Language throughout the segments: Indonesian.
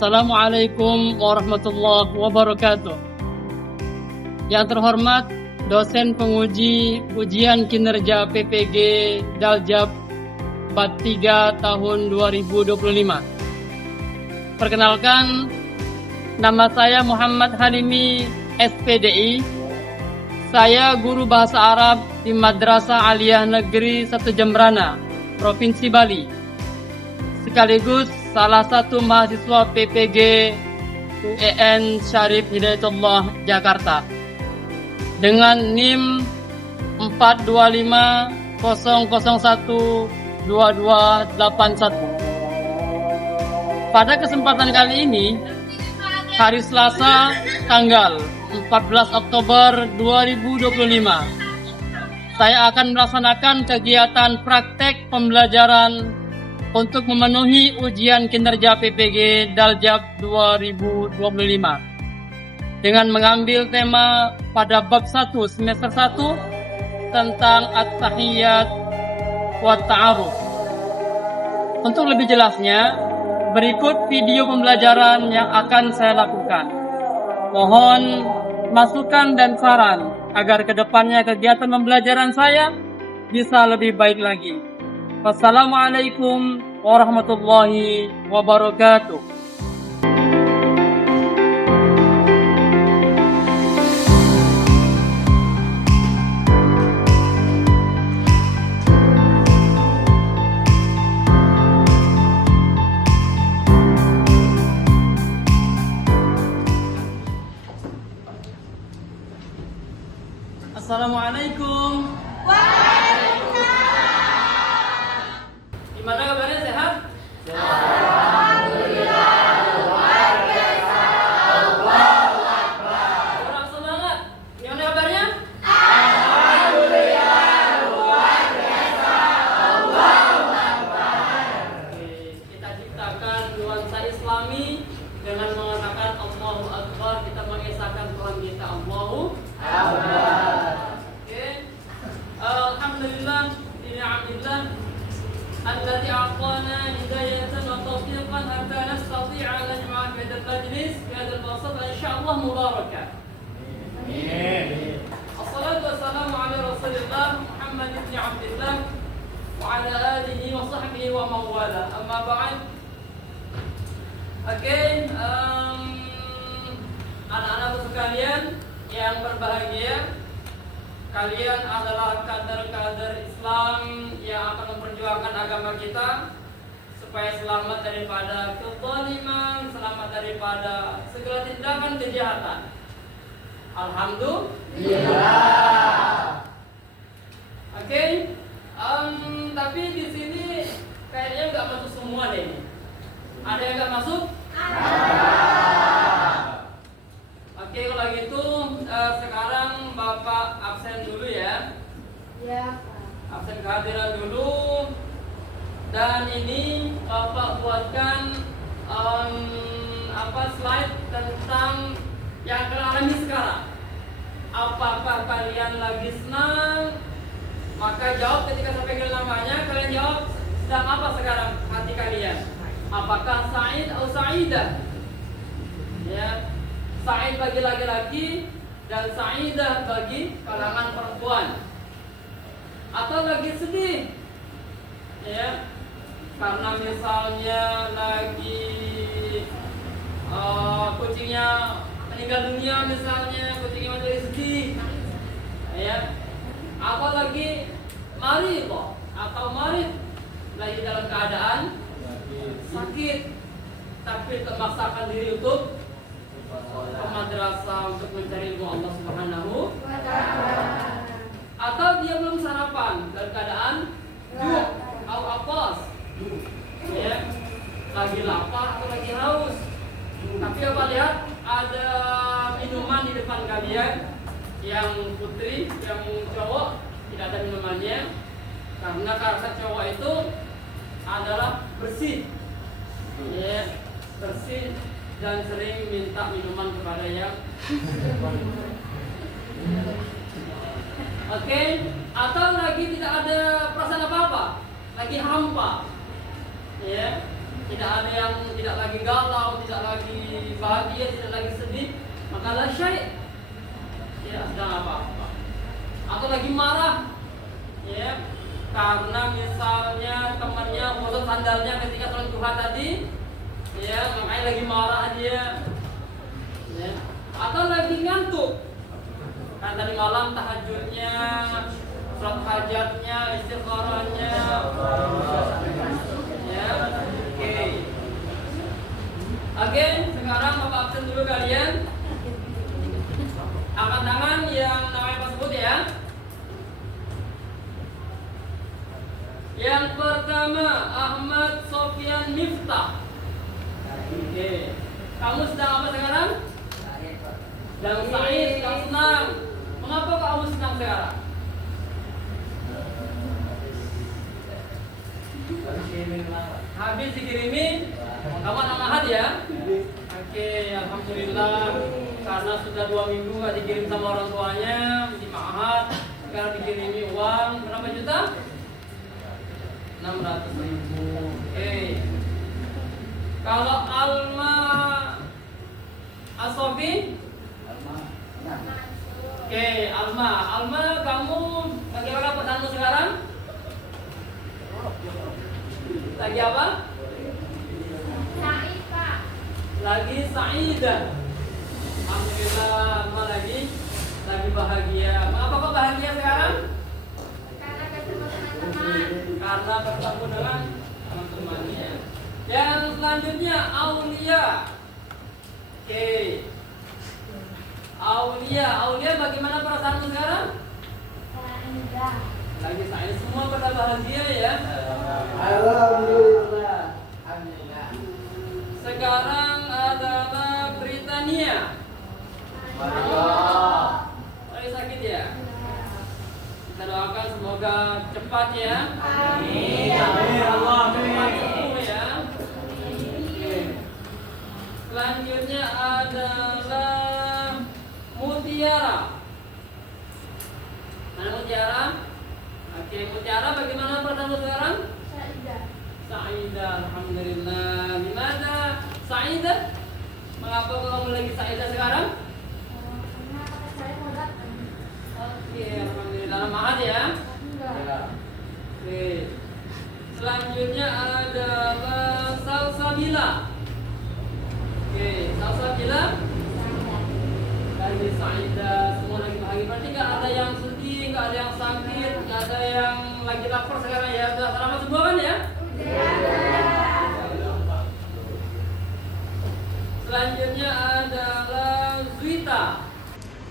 Assalamualaikum warahmatullahi wabarakatuh. Yang terhormat dosen penguji ujian kinerja PPG Daljab Bab 3 tahun 2025. Perkenalkan, nama saya Muhammad Halimi, SPDI. Saya guru bahasa Arab di Madrasah Aliyah Negeri 1 Jembrana, Provinsi Bali. Sekaligus salah satu mahasiswa PPG UEN Syarif Hidayatullah Jakarta dengan NIM 425001221. Pada kesempatan kali ini, hari Selasa tanggal 14 Oktober 2025, saya akan melaksanakan kegiatan praktek pembelajaran untuk memenuhi ujian kinerja PPG Daljab 2025 dengan mengambil tema pada bab 1 semester 1 tentang At-Tahiyyat wa Ta'aruf. Untuk lebih jelasnya, berikut video pembelajaran yang akan saya lakukan. Mohon masukan dan saran agar kedepannya kegiatan pembelajaran saya bisa lebih baik lagi. Wassalamualaikum warahmatullahi wabarakatuh. Assalamualaikum. Gimana kabarnya, sehat? Alhamdulillah, luar biasa. Allahu Akbar. Orang semangat. Gimana kabarnya? Alhamdulillah, luar biasa. Allahu Akbar. Oke, kita ciptakan nuansa Islami dengan mengatakan Allahu Akbar. Kita mengesahkan Tuhan kita, Allahu Akbar. Oke. Alhamdulillah, ni'amillah الذي أعطانا هداية وتوفيقا حتى نستطيع أن نجمع في هذا المجلس في هذا الوسط إن شاء الله مباركة. الصلاة والسلام على رسول الله محمد بن عبد الله وعلى آله وصحبه ومن والاه. أما بعد. Again, anak-anak sekalian yang berbahagia, kalian adalah kader-kader Islam yang akan memperjuangkan agama kita supaya selamat daripada kezaliman, selamat daripada segala tindakan kejahatan. Alhamdulillah. Oke, tapi di sini kayaknya nggak masuk semua deh. Ada yang nggak masuk? Oke, kalau gitu sekarang Bapak absen dulu ya. Ya, Pak. Absen kehadiran dulu. Dan ini Bapak buatkan slide tentang yang kalian alami sekarang. Apakah kalian lagi senang? Maka jawab ketika saya panggil namanya. Kalian jawab sedang apa sekarang hati kalian? Apakah Sa'id atau Sa'idah? Ya. Sa'id bagi laki-laki dan Sa'idah bagi kalangan perempuan. Atau lagi sedih, ya, karena misalnya lagi kucingnya meninggal dunia, misalnya kucingnya masih sedih, ya, atau lagi marid lagi dalam keadaan sakit, tapi memaksakan diri untuk ke madrasah untuk mencari ilmu Allah Subhanahu wa Ta'ala. Atau dia belum sarapan dalam keadaan juk atau apes, ya, lagi lapar atau lagi haus. Tapi apa, lihat ada minuman di depan kalian, yang putri, yang cowok tidak ada minumannya, karena karakter cowok itu adalah bersih, ya, bersih dan sering minta minuman kepada yang oke, atau lagi tidak ada perasaan apa-apa, lagi hampa, ya, tidak ada yang tidak lagi galau, tidak lagi bahagia, tidak lagi sedih, maka la syai', tidak sedang apa-apa. Atau lagi marah, ya, karena misalnya temannya gosok sandalnya ketika sholat duha tadi, ya, makanya lagi marah dia, ya. Atau lagi ngantuk, kan tadi malam tahajudnya, sholat hajatnya, istikharahnya, ya, oke. Oke, sekarang Bapak absen dulu kalian. Angkat tangan yang namanya Pak sebut ya. Yang pertama Ahmad Sofyan Miftah. Oke. Kamu sedang apa sekarang? Sedang Said, sedang senang. Mengapa kamu senang sekarang? Habis dikirimin. Kamu anak Mahat ya? Oke, alhamdulillah. Karena sudah 2 minggu nggak dikirim sama orang tuanya di Mahat, sekarang dikirimi uang berapa juta? 600.000. Oke. Kalau Alma Asofi? Oke, Alma, kamu bagaimana pesanmu sekarang? Lagi apa? Said, Pak. Lagi Sa'idah. Alhamdulillah, Alma lagi bahagia. Mengapa kok bahagia sekarang? Karena ketemu teman-teman. Karena bertemu dengan teman-temannya. Yang selanjutnya Aulia. Oke. Aulia bagaimana perasaanmu sekarang? Saidah. Lagi saya semua pada bahagia ya. Alhamdulillah. Sekarang adalah Britania. Lagi sakit ya? Kita doakan semoga cepat ya. Amin. Cepat sembuh ya. Oke. Selanjutnya adalah Mutiara. Mana Mutiara? Oke, Mutiara bagaimana perasaanmu sekarang? Saidah. Sa'idah, alhamdulillah. Gimana? Sa'idah? Mengapa kamu lagi Sa'idah sekarang? Karena kakak saya mau datang. Oke, alhamdulillah. Mahat ya. Enggak. Oke. Selanjutnya adalah Salsabila. Oke, Salsabila lagi Sa'idah, semua lagi bahagia. Berarti nggak ada yang sedih, nggak ada yang sakit, nggak ada yang lagi lapar sekarang ya. Sudah selamat semua kan ya? Selanjutnya adalah Zuita.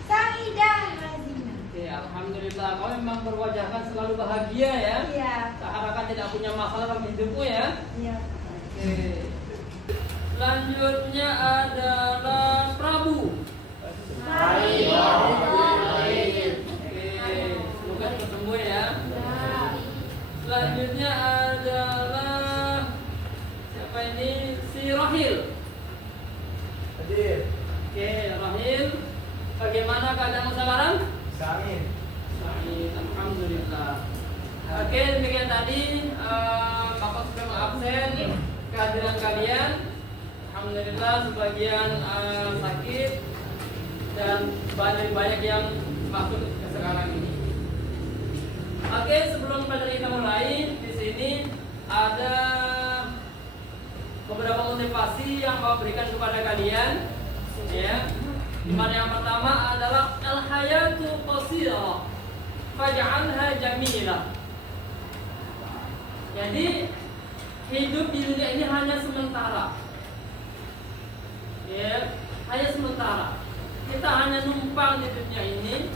Saidah Razina. Oke, alhamdulillah. Kau memang berwajahkan selalu bahagia ya. Iya. Seakan-akan tidak punya masalah dalam hidupmu ya. Iya. Oke. Selanjutnya adalah Prabu. Oke, semoga cepat sembuh ya. Selanjutnya adalah siapa ini? Si Rahil. Oke, Rahil. Bagaimana keadaanmu sekarang? Baik, alhamdulillah. Oke, demikian tadi Bapak sudah mengabsen kehadiran kalian. Alhamdulillah sebagian sakit dan banyak yang masuk ke sekarang ini. Oke, sebelum pelajaran kita mulai, di sini ada beberapa motivasi yang Bapak berikan kepada kalian, ya. Dimana yang pertama adalah al-hayatu qasirah faj'alha jamilah. Jadi hidup di dunia ini hanya sementara, ya, hanya sementara. Kita hanya numpang di dunia ini,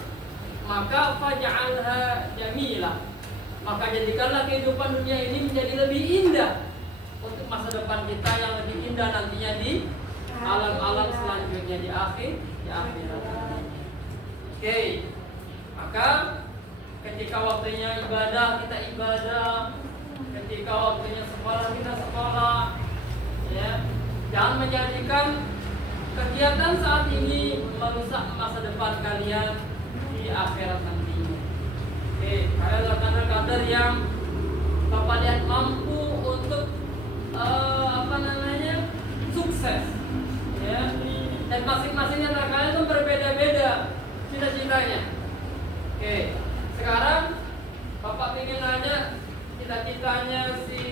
maka faj'alha jamilah. Maka jadikanlah kehidupan dunia ini menjadi lebih indah untuk masa depan kita yang lebih indah nantinya di alam-alam selanjutnya di akhirat. Oke. Maka ketika waktunya ibadah kita ibadah, ketika waktunya sekolah kita sekolah, ya. Jangan menjadikan kegiatan saat ini merusak masa depan kalian di akhirat nantinya. Oke, kalian adalah kader yang Bapak lihat mampu untuk sukses, ya. Dan masing-masing anak kalian itu berbeda-beda cita-citanya. Oke, sekarang Bapak ingin nanya cita-citanya si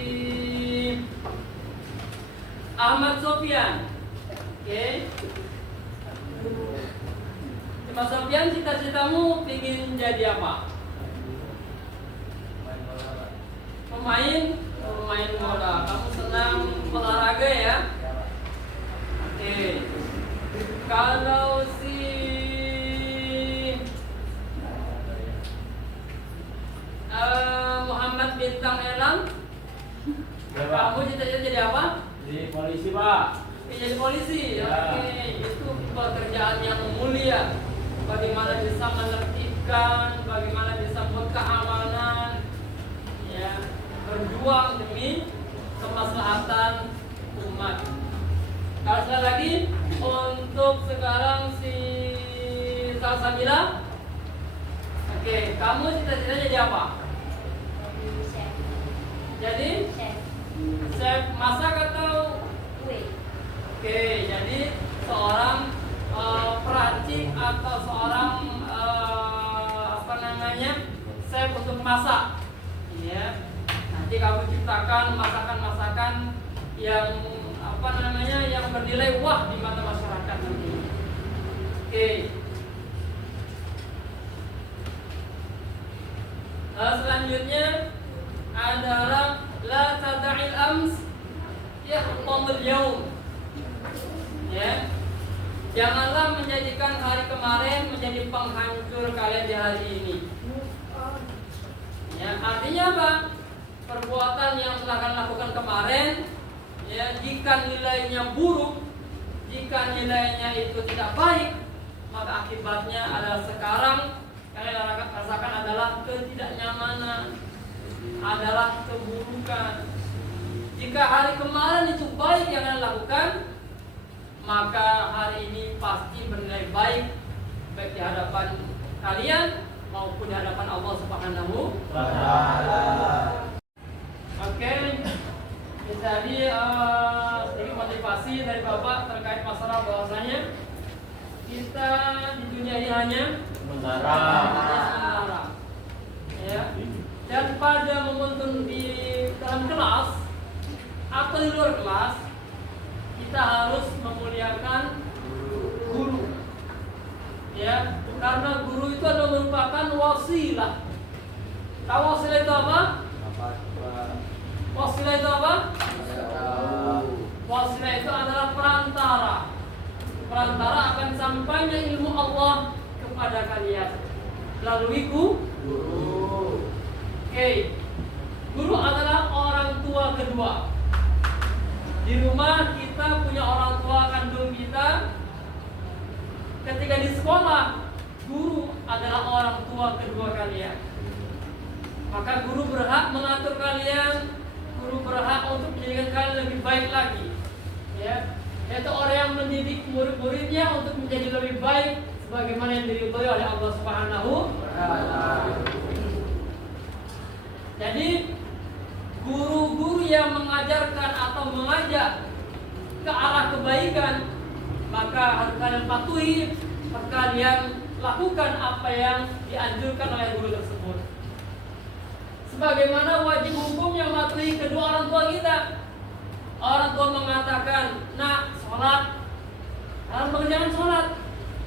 Ahmad Sofyan. Oke, Mas Sofyan, cita-citamu ingin jadi apa? Pemain bola. Kamu senang olahraga ya? Oke. Kalau si Muhammad Bintang Elang, kamu cita-cita jadi apa? Jadi polisi, Pak. Jadi polisi. Ya. Oke, itu pekerjaan yang mulia. Bagaimana bisa menertibkan, bagaimana bisa membuat keamanan, ya, berjuang demi kemaslahatan umat. Kalau sekali lagi untuk sekarang si Salsabila, oke, kamu cita-citanya jadi apa? Chef. Jadi Chef. chef masak atau Kue. oke, jadi seorang peracik atau seorang chef untuk masak, ya. Nanti kamu ciptakan masakan-masakan yang yang bernilai wah di mata masyarakat nanti. Oke. Selanjutnya adalah la tada'il ams yahtamul yaum. Ya. Janganlah menjadikan hari kemarin menjadi penghancur kalian di hari ini. Ya, artinya apa? Perbuatan yang telah kalian lakukan kemarin, ya, jika nilainya buruk, jika nilainya itu tidak baik, maka akibatnya adalah sekarang kalian rasakan adalah ketidaknyamanan, adalah keburukan. Jika hari kemarin itu baik yang kalian lakukan, maka hari ini pasti bernilai baik di hadapan kalian maupun di hadapan Allah Subhanahu wa Ta'ala. Oke, jadi sedikit motivasi dari Bapak terkait masalah bahwasanya kita di dunia ini hanya sementara, ya. Dan pada momentum di dalam kelas atau di luar kelas, kita harus memuliakan guru, ya, karena guru itu adalah merupakan wasilah. Tahu wasilah itu apa? Wasilah itu apa? Wasilah itu adalah perantara. Perantara akan sampainya ilmu Allah kepada kalian melalui guru. Oke. Guru adalah orang tua kedua. Di rumah kita punya orang tua kandung kita. Ketika di sekolah, guru adalah orang tua kedua kalian. Maka guru berhak mengatur kalian, guru berhak untuk menjadikan kalian lebih baik lagi, ya. Yaitu orang yang mendidik murid-muridnya untuk menjadi lebih baik sebagaimana yang diridhoi oleh Allah Subhanahu wa Ta'ala. Jadi guru-guru yang mengajarkan atau mengajak ke arah kebaikan, maka harus kalian patuhi, harus kalian lakukan apa yang dianjurkan oleh guru tersebut. Sebagaimana wajib hukum yang mematuhi kedua orang tua kita. Orang tua mengatakan, nak, sholat, kalian mengerjakan sholat.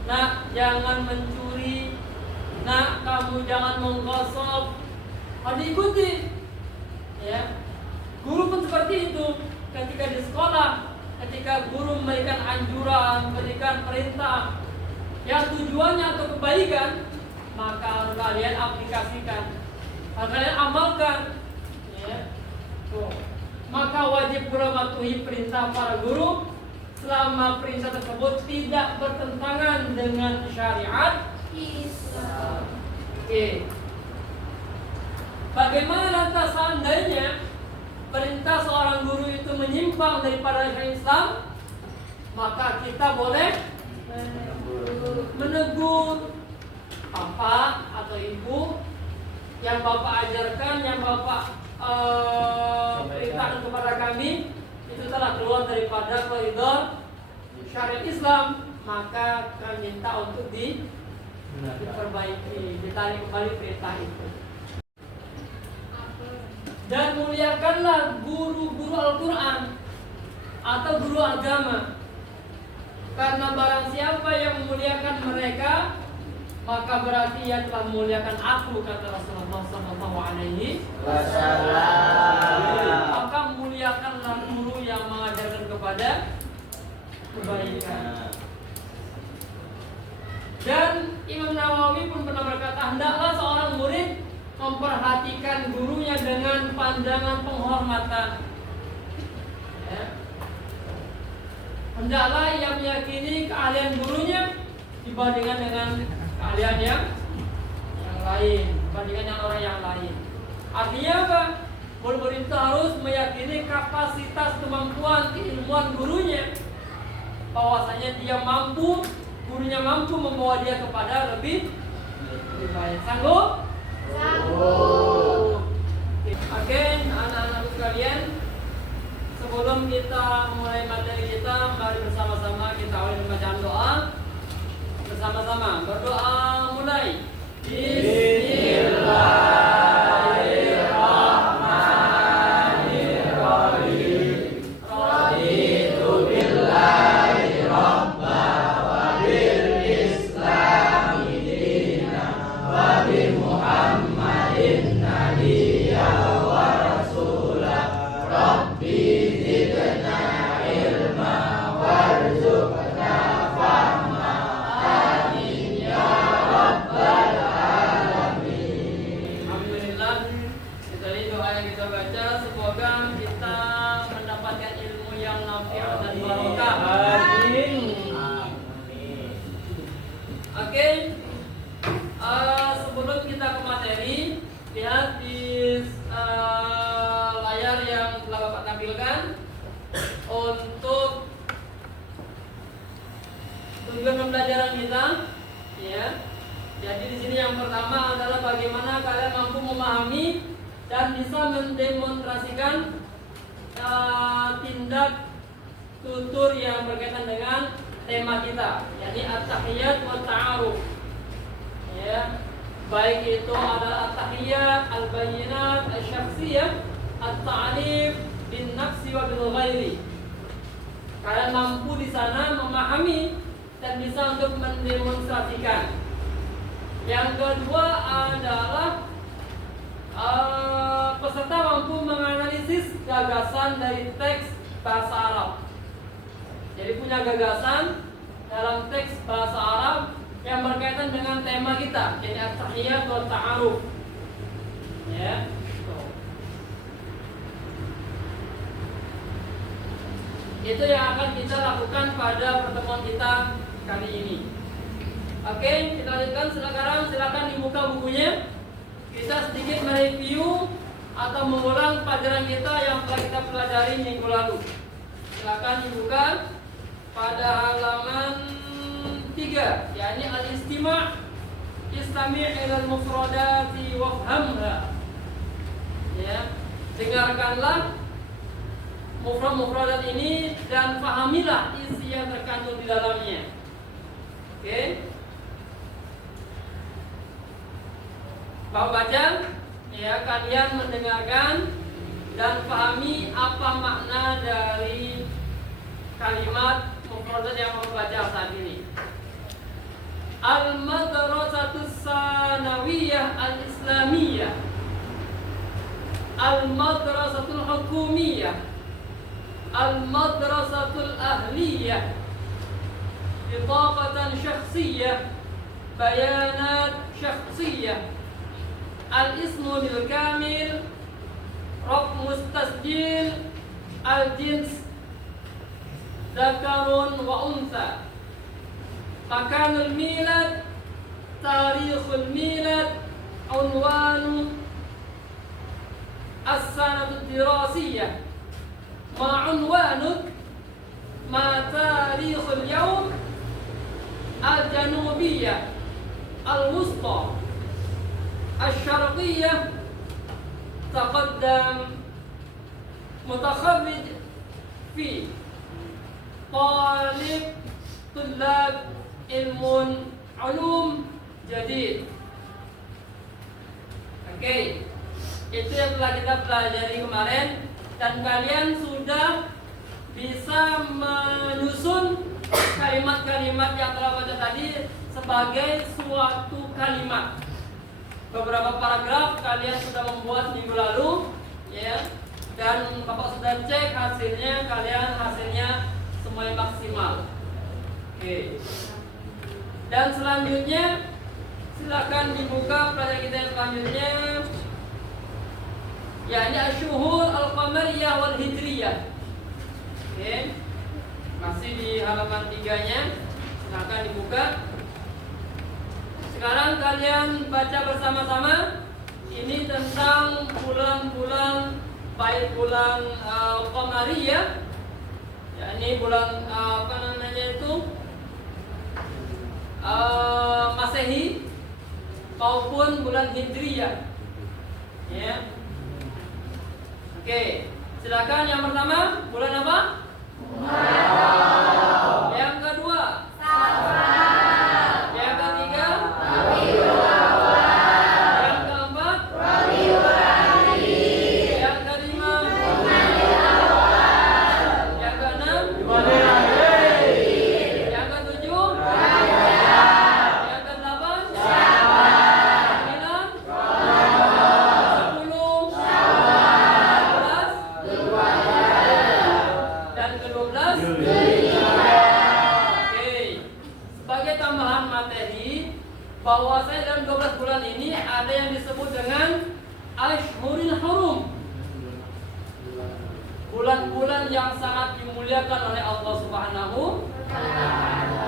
Nak, jangan mencuri. Nak, kamu jangan menggosok. Harus diikuti, ya. Guru pun seperti itu. Ketika di sekolah, ketika guru memberikan anjuran, memberikan perintah yang tujuannya untuk kebaikan, maka harus kalian aplikasikan, harus kalian amalkan, ya. Tuh. Maka wajib pula mematuhi perintah para guru selama perintah tersebut tidak bertentangan dengan syariat Islam. Oke. Bagaimana lantas seandainya perintah seorang guru itu menyimpang daripada syariat Islam? Maka kita boleh menegur bapak atau ibu yang bapak ajarkan, yang bapak perintahkan kepada kami, itu telah keluar daripada koridor syariat Islam, maka kami minta untuk diperbaiki, ditarik kembali perintah itu. Dan muliakanlah guru-guru Al-Quran atau guru agama, karena barang siapa yang memuliakan mereka, maka berarti ia telah memuliakan aku, kata Rasulullah SAW. Maka muliakanlah guru yang mengajarkan kepada kebaikan. Dan Imam Nawawi pun pernah berkata, hendaklah seorang murid memperhatikan gurunya dengan pandangan penghormatan. Ya. Hendaklah ia meyakini keahlian gurunya dibandingkan dengan keahlian yang lain, dibandingkan dengan orang yang lain. Artinya apa? Murid itu harus meyakini kapasitas kemampuan keilmuan gurunya, bahwasanya dia mampu, gurunya mampu membawa dia kepada lebih baik. Sanggup? Oke, anak-anak sekalian, sebelum kita mulai materi kita, mari bersama-sama kita awali bacaan doa. Bersama-sama berdoa mulai. Bismillahirrahmanirrahim. Raditu billahi rabba wa bil islami dina wa bi Muhammadin nabiyya wa rasulah. Rabbi zidna ilma warzuqna fahma. Amin ya rabbal alamin. Alhamdulillah, dari doa yang kita baca, semoga kita mendapatkan ilmu yang nafi' dan barokah. Amin. Oke. Sebelum kita ke materi, lihat di layar yang telah Bapak tampilkan untuk tujuan pembelajaran kita, ya. Jadi di sini yang pertama adalah bagaimana kalian mampu memahami dan bisa mendemonstrasikan tindak tutur yang berkaitan dengan tema kita, yakni at-tahiyyat wa ta'aruf. Ya, baik itu adalah at-tahiyyat, al-bayyinat, asy-syakhsiyah, at-ta'rif bin nafsi wa bil ghairi. Kalian mampu di sana memahami dan bisa untuk mendemonstrasikan. Yang kedua adalah peserta mampu menganalisis gagasan dari teks bahasa Arab. Jadi punya gagasan dalam teks bahasa Arab yang berkaitan dengan tema kita, jadi at-tahiyyat wa ta'aruf. Ya. Itu yang akan kita lakukan pada pertemuan kita kali ini. Oke, kita lanjutkan. Silakan dibuka bukunya. Kita sedikit mereview atau mengulang pelajaran kita yang telah kita pelajari minggu lalu. Silakan dibuka pada halaman 3, yakni al-istima' istami' ila al-mufradati wafhamha. Ya, dengarkanlah mufrad-mufradat ini dan pahamilah isi yang terkandung di dalamnya. Oke. Bapak baca, ya, kalian mendengarkan dan pahami apa makna dari kalimat mufradat yang Bapak baca saat ini. Al-madrasatus sanawiyah al-islamiyah, al-madrasatul hukumiyah, al-madrasatul ahliyah, bitaqatan syakhsiyah, bayanat syakhsiyah, al-ismu bil kamil, raqmus tasjil, al-jins zakarun wa untha, makanul milad, tarikhul milad, unwanu as-sanatu dirasiyah, ma unwanuk, ma tarikhul yawm, al-janubiyah, al-wusta, al-syarqiyah, taqaddam, mutakharrij fi talib tulab ilmun ulum jadid. Oke, itu yang telah kita pelajari kemarin, dan kalian sudah bisa menyusun kalimat-kalimat yang telah baca tadi sebagai suatu kalimat. Beberapa paragraf kalian sudah membuat minggu lalu, ya, dan Bapak sudah cek hasilnya, hasilnya semuanya maksimal. Oke. Dan selanjutnya silakan dibuka pelajaran kita yang selanjutnya, yakni Asyuhur Al-Qamariyah wal Hijriyah. Oke. Masih di halaman 3-nya. Silakan dibuka. Sekarang kalian baca bersama-sama. Ini tentang bulan-bulan, baik bulan Qamariyah, yakni bulan apa namanya itu, Masehi, maupun bulan Hijriyah. Ya. Oke, silakan yang pertama, bulan apa? Muharram. Yang kedua? Safar. Yang ketiga? Rabiul Awwal. Yang keempat? Rabiul Akhir. Yang kelima? Jumadil Awwal. Yang keenam? Jumadil Akhir. Yang ketujuh? Rajab. Yang kedelapan? Syawal. Sembilan? Ramadan. 10? Syawal. 11? Dan ke-12? Oke. Sebagai tambahan materi, bahwasanya dalam 12 bulan ini ada yang disebut dengan Ashhurul Hurum. Bulan-bulan yang sangat dimuliakan oleh Allah Subhanahu wa taala.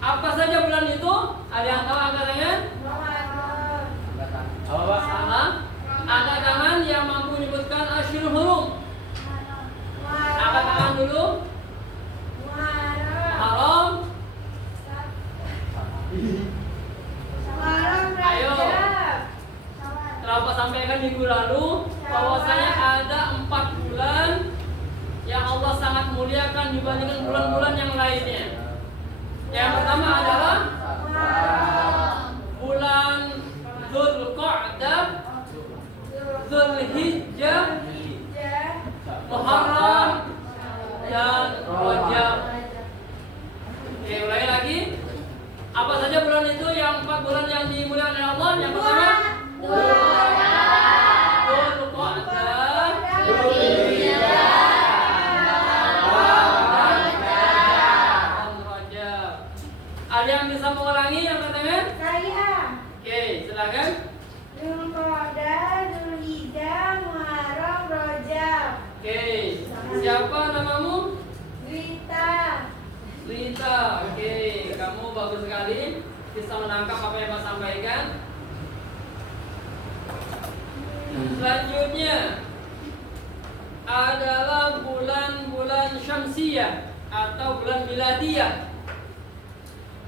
Apa saja bulan itu? Ada yang tahu angkat tangan? Salah. Angkat tangan yang mampu menyebutkan Ashhurul Hurum. Angkat tangan dulu. Muharram. Ayo. Telah Pak sampaikan minggu lalu bahwasanya ada 4 bulan yang Allah sangat muliakan dibandingkan bulan-bulan yang lainnya. Yang pertama adalah bulan Dzulqa'dah, Dzulhijjah, Muharram, dan Rajab. Oke, ulangi lagi. Apa saja bulan itu yang 4 bulan yang dimuliakan oleh Allah? Yang pertama Dzulqa'dah, Dzulhijjah, Muharram, dan Rajab. Ada yang bisa mengulangi yang pertama? Saya. Oke, silakan. Dzulqa'dah, Dzulhijjah, Muharram, Rajab. Oke, siapa namamu? Rita. Rita. Oke, kamu bagus sekali, bisa menangkap apa yang Pak sampaikan. Selanjutnya adalah bulan-bulan Syamsiyah atau bulan Miladiyah.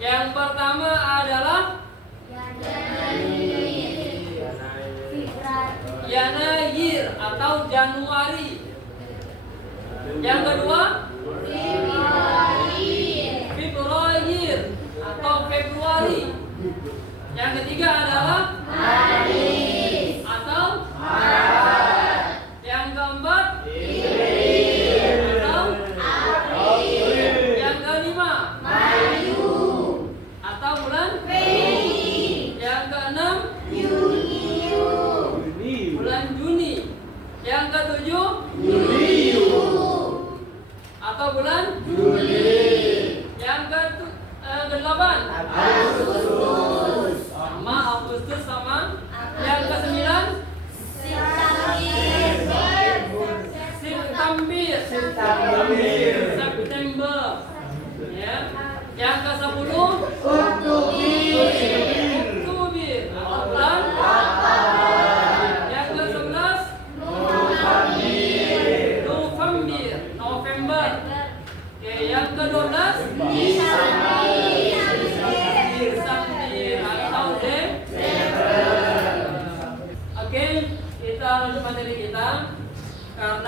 Yang pertama adalah Yanayir atau Januari. Yang kedua Februari atau Februari. Yang ketiga adalah Maret atau Maret. Yang keempat atau April. Yang kelima Mayu atau bulan Mei. Yang keenam bulan Juni. Yang ketujuh atau bulan Juli. Yang ke-8 Agustus. Sama Agustus sama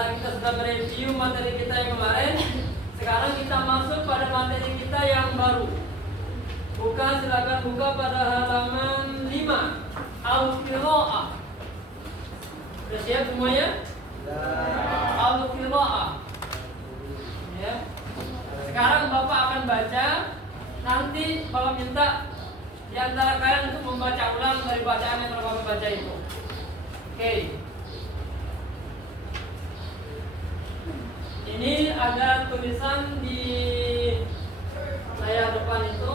Setelah kita sudah mereview materi kita yang kemarin, sekarang kita masuk pada materi kita yang baru. Silakan buka pada halaman 5. Al-Qira'ah. Sudah siap semuanya? Al-Qira'ah. Ya. Sekarang Bapak akan baca. Nanti Bapak minta di antara kalian untuk membaca ulang dari bacaan yang telah Bapak baca itu. Oke. Ini ada tulisan di layar depan itu.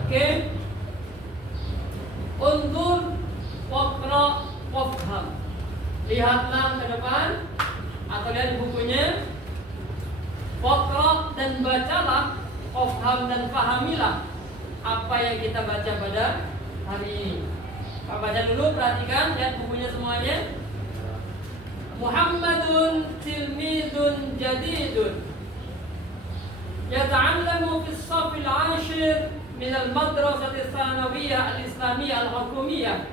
Oke. Undur waqra wafham. Lihatlah ke depan atau lihat bukunya. Waqra dan bacalah, wafham dan fahamilah apa yang kita baca pada hari ini. Pak baca dulu, perhatikan, lihat bukunya semuanya. Muhammadun tilmidun jadidun yata'allamu fis safil 'ashir min al-madrasati tsanawiyah al-islamiyah al-hukumiyah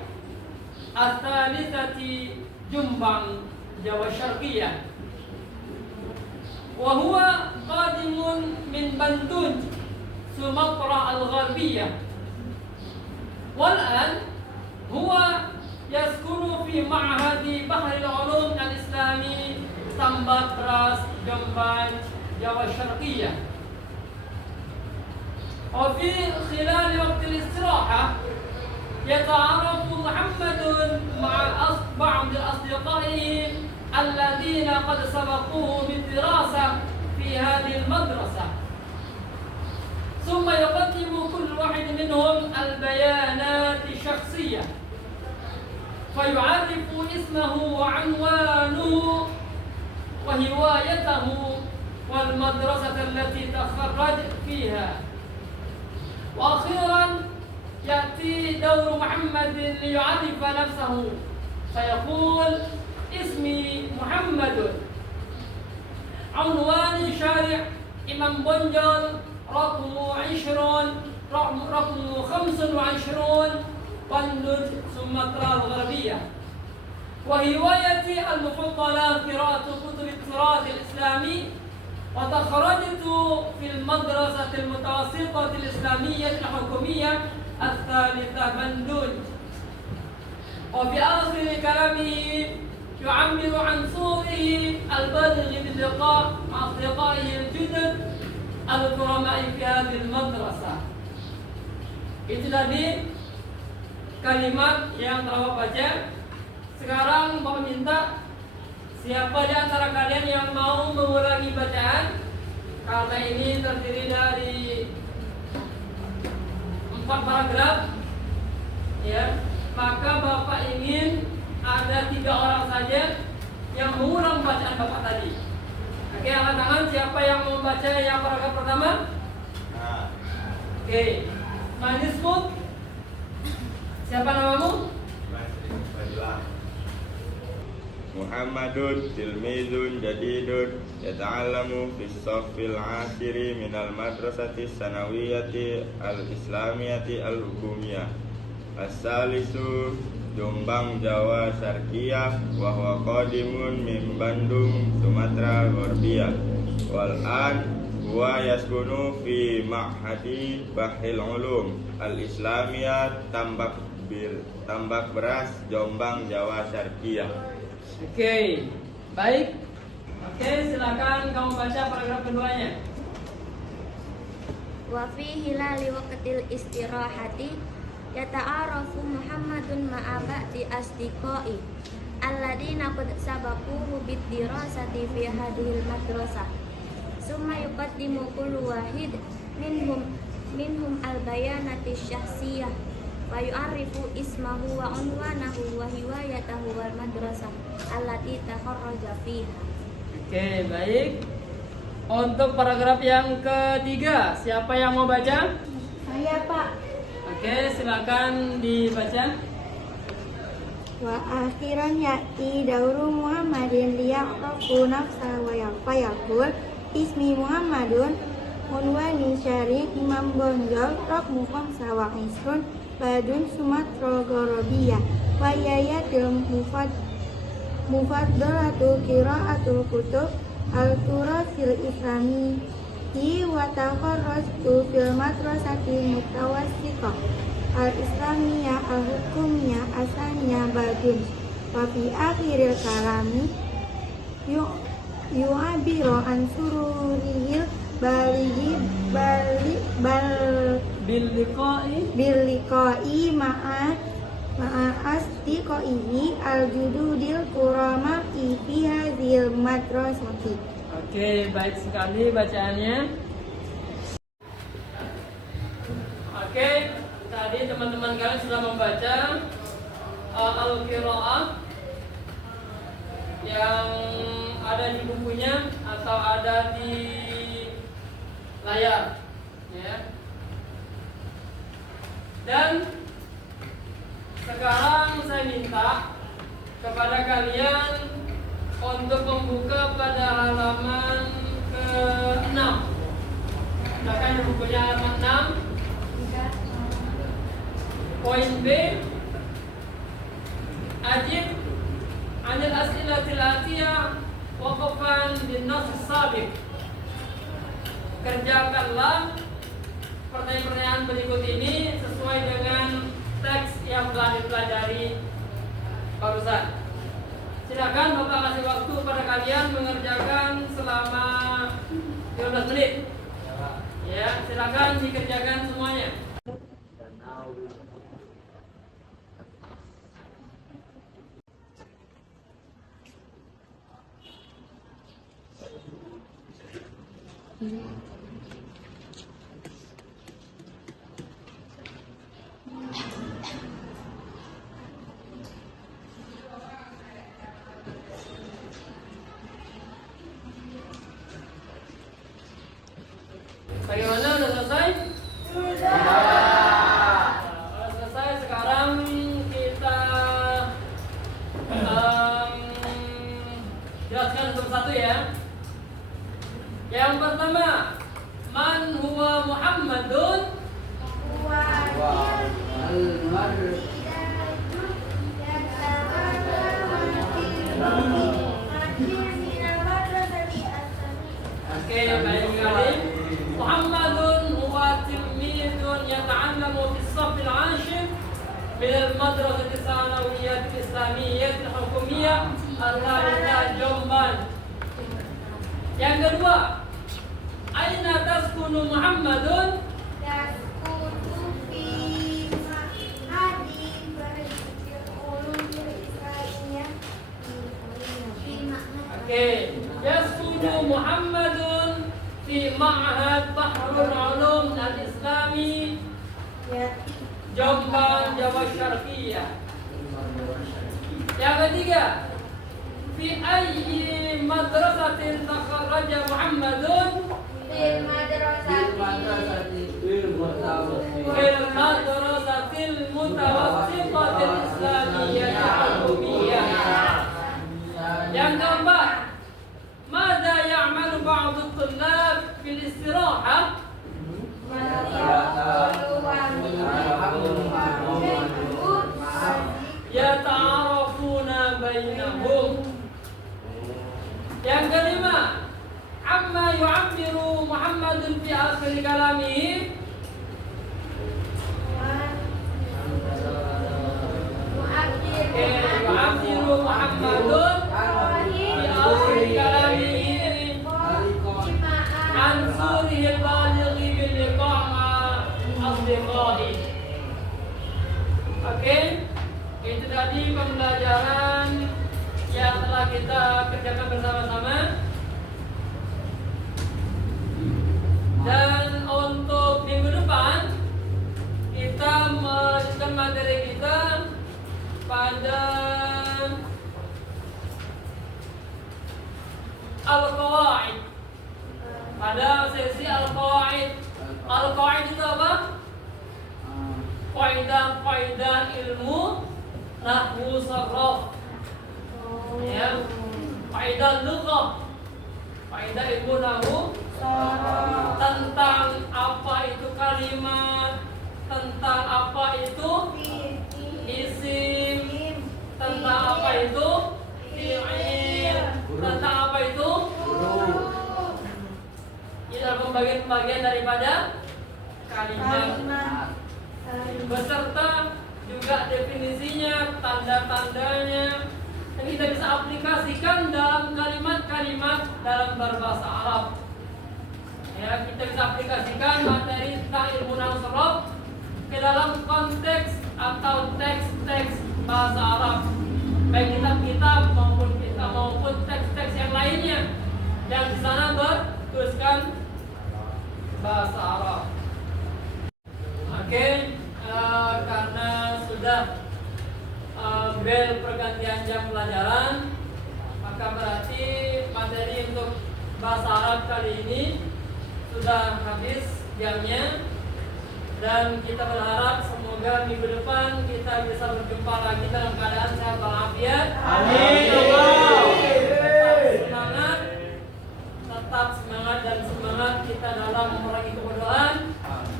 al-thalithati Jombang, Jawa Syarqiyah. Wa huwa qadimun min Bandung, Sumatera al-Gharbiyah. Wal'an huwa yaskunu fi ma'hadi Bahril Ulum al-Islami Tambak Ras, Jombang, Jawa Syarqiyah. وفي خلال وقت الاستراحة يتعرف محمد مع بعض أصدقائه الذين قد سبقوه بالدراسة في هذه المدرسة، ثم يقدم كل واحد منهم البيانات الشخصية فيعرف اسمه وعنوانه وهوايته والمدرسة التي تخرج فيها. وأخيرا يأتي دور محمد ليعرف نفسه فيقول اسمي محمد، عنواني شارع إمام بنجل، رقم 25 بندج سمطرة الغربية. وهوايتي المفضلة قراءة كتب التراث الإسلامي، وتخرجت في المدرسة المتوسطة الإسلامية الحكومية الثالثة بندج. وفي آخر كلامه يعبر عن سوره البالغ باللقاء مع أصدقائه الجدد الكرماء في هذه المدرسة. Itu tadi kalimat yang telah Bapak baca. Sekarang Bapak minta siapa di antara kalian yang mau mengulangi bacaan? Karena ini terdiri dari 4 paragraf, ya, maka Bapak ingin ada 3 orang saja yang mengulang bacaan Bapak tadi. Oke, angkat tangan siapa yang mau membaca yang paragraf pertama? Oke, Manismu, siapa namamu? Muhammadun tilmizun jadidun yata'allamu fis safil 'ashiri minal madrasati sanawiyati al-islamiyati al-hukumiyah as-salisu Jombang, Jawa Syarqiyah, wa huwa qadimun min Bandung, Sumatera Gharbiyah. Wal an huwa yaskunu fi ma'hadi Bahril Ulum al-Islamiyah Tambak Beras, Jombang, Jawa Syarqiyah. Oke, baik. Oke, silakan kamu baca paragraf keduanya. Wa fi hilali waqtil istirahati yata'arafu Muhammadun ma'a ba'di asdiqai alladina qad sabaquhu bid-dirasati fi hadhil madrasah. Summa yuqaddimu kullu wahid minhum al-bayanati syahsiyah wa yu'arrifu ismahu wa unwanahu wa hiwayatahu wal madrasah allati takharraja fiha. Oke, baik. Untuk paragraf yang ketiga, siapa yang mau baca? Saya, Pak. Oke, silakan dibaca. Wa akhiran ya'ti dauru Muhammadin liyaqtafu nafsa wa yaqul Ismi Muhammadun Unwani Syarif Imam Bonjol Rokmu Khamsa wa Isrun Badun Sumatera Gorobiyah Wayayatil Mufaddalatu Qiraatul Kutub Al-Turasil Islami wa takharrajtu fil madrasati mutawassithah al-islamiyah al-hukumiyah asaniyah badun wa fi akhiril kalami yu'abiru an sururihil balighi bil liqa'i ma'a asdiqaihi al-jududil kurama fi hadhil madrasati. Oke, baik sekali bacaannya. Oke, tadi teman-teman kalian sudah membaca Al-Qiraah yang ada di bukunya atau ada di layar, ya. Dan sekarang saya minta kepada kalian untuk membuka pada halaman ke-6. Silakan di bukunya halaman 6. Poin B. Ajib anil as'ilatil atiyah waqafan bin-nass as-sabiq. Kerjakanlah pertanyaan-pertanyaan berikut ini sesuai dengan teks yang telah dipelajari barusan. Silakan Bapak kasih waktu pada kalian mengerjakan selama 15 menit. Ya, silakan dikerjakan semuanya. Bagaimana, udah selesai? Sudah. Udah selesai. Sekarang kita jelaskan satu-satu ya. Yang pertama, man huwa Muhammadun? Oke, baik sekali. Muhammadun huwa tilmidun yata'allamu fis saffil 'ashir min al-madrasati tsanawiyyah al-islamiyyah al-hukumiyyah al-thalithah Jombang. Yang kedua, aina taskunu Muhammadun? Taskutu fi ma'hadi Barakatil Ulumil Islamiyah. Oke, yaskunu Muhammadun fi Ma'had Bahrul Ulum Al-Islami Jombang, Jawa Syarqiyah. Yang ketiga, fi ayyi madrasatin takharraja Muhammadun? Fil madrasati Fil madrasatil mutawassitatil islamiyyah al-hukumiyah. Yang keempat, mada ya'malu ba'du at-tullab fil istirahah? Yata'arafuna bainahum. Yang kelima, amma yu'ammiru Muhammadun fi akhir kalamihi? Yu'ammiru Muhammadun fi akhir kalamihi an surihil balighi bil liqa'a asdiqai. Oke, itu tadi pembelajaran yang telah kita kerjakan bersama-sama. Dan untuk minggu depan kita melanjutkan materi kita pada Al-Qawaid. Pada sesi Al-Qawaid. Al-Qawaid itu apa? Kaidah-kaidah ilmu nahwu sarraf. Ya. Kaidah lughah. Faedah ilmu nahu tentang apa itu kalimat, tentang apa itu isim, tentang apa itu fi'il, tentang apa itu ini adalah pembagian-pembagian daripada kalimat beserta juga definisinya, tanda-tandanya, dan kita bisa aplikasikan dalam kalimat-kalimat dalam berbahasa Arab. Ya, kita bisa aplikasikan materi tentang ilmu nahwu sarf ke dalam konteks atau teks-teks bahasa Arab, baik kitab-kitab maupun teks-teks yang lainnya yang di sana bertuliskan bahasa Arab. Oke, karena sudah bel pergantian jam pelajaran, maka berarti materi untuk bahasa Arab kali ini sudah habis jamnya, dan kita berharap semoga minggu depan kita bisa berjumpa lagi dalam keadaan sehat walafiat. Amin. Tetap semangat dan semangat kita dalam memerangi kebodohan,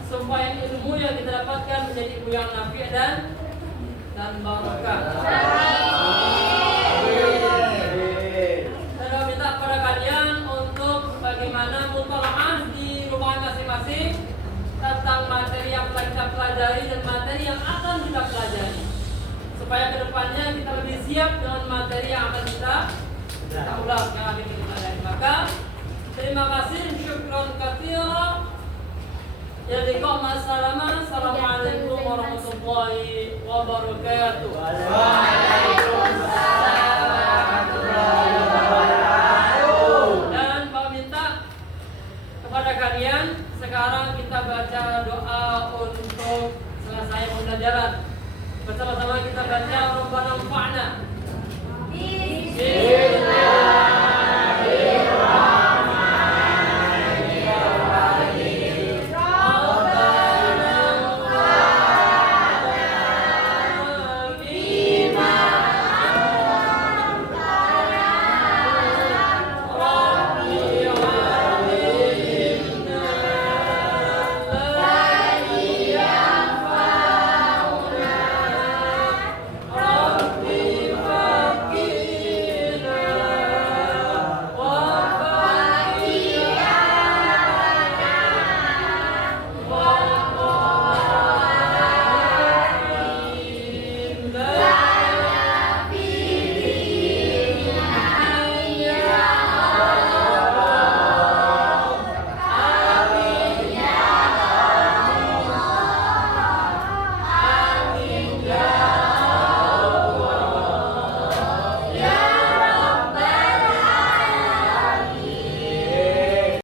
supaya ilmu yang kita dapatkan menjadi ilmu yang nafi dan barokah. Saya minta kepada kalian untuk bagaimana mutalaah di rumah masing-masing tentang materi yang telah kita pelajari dan materi yang akan kita pelajari, supaya kedepannya kita lebih siap dengan materi yang akan kita ulas yang akan kita pelajari. Maka terima kasih, syukron katsira. Ya liqa ma'as salama. Assalamualaikum warahmatullahi wabarakatuh.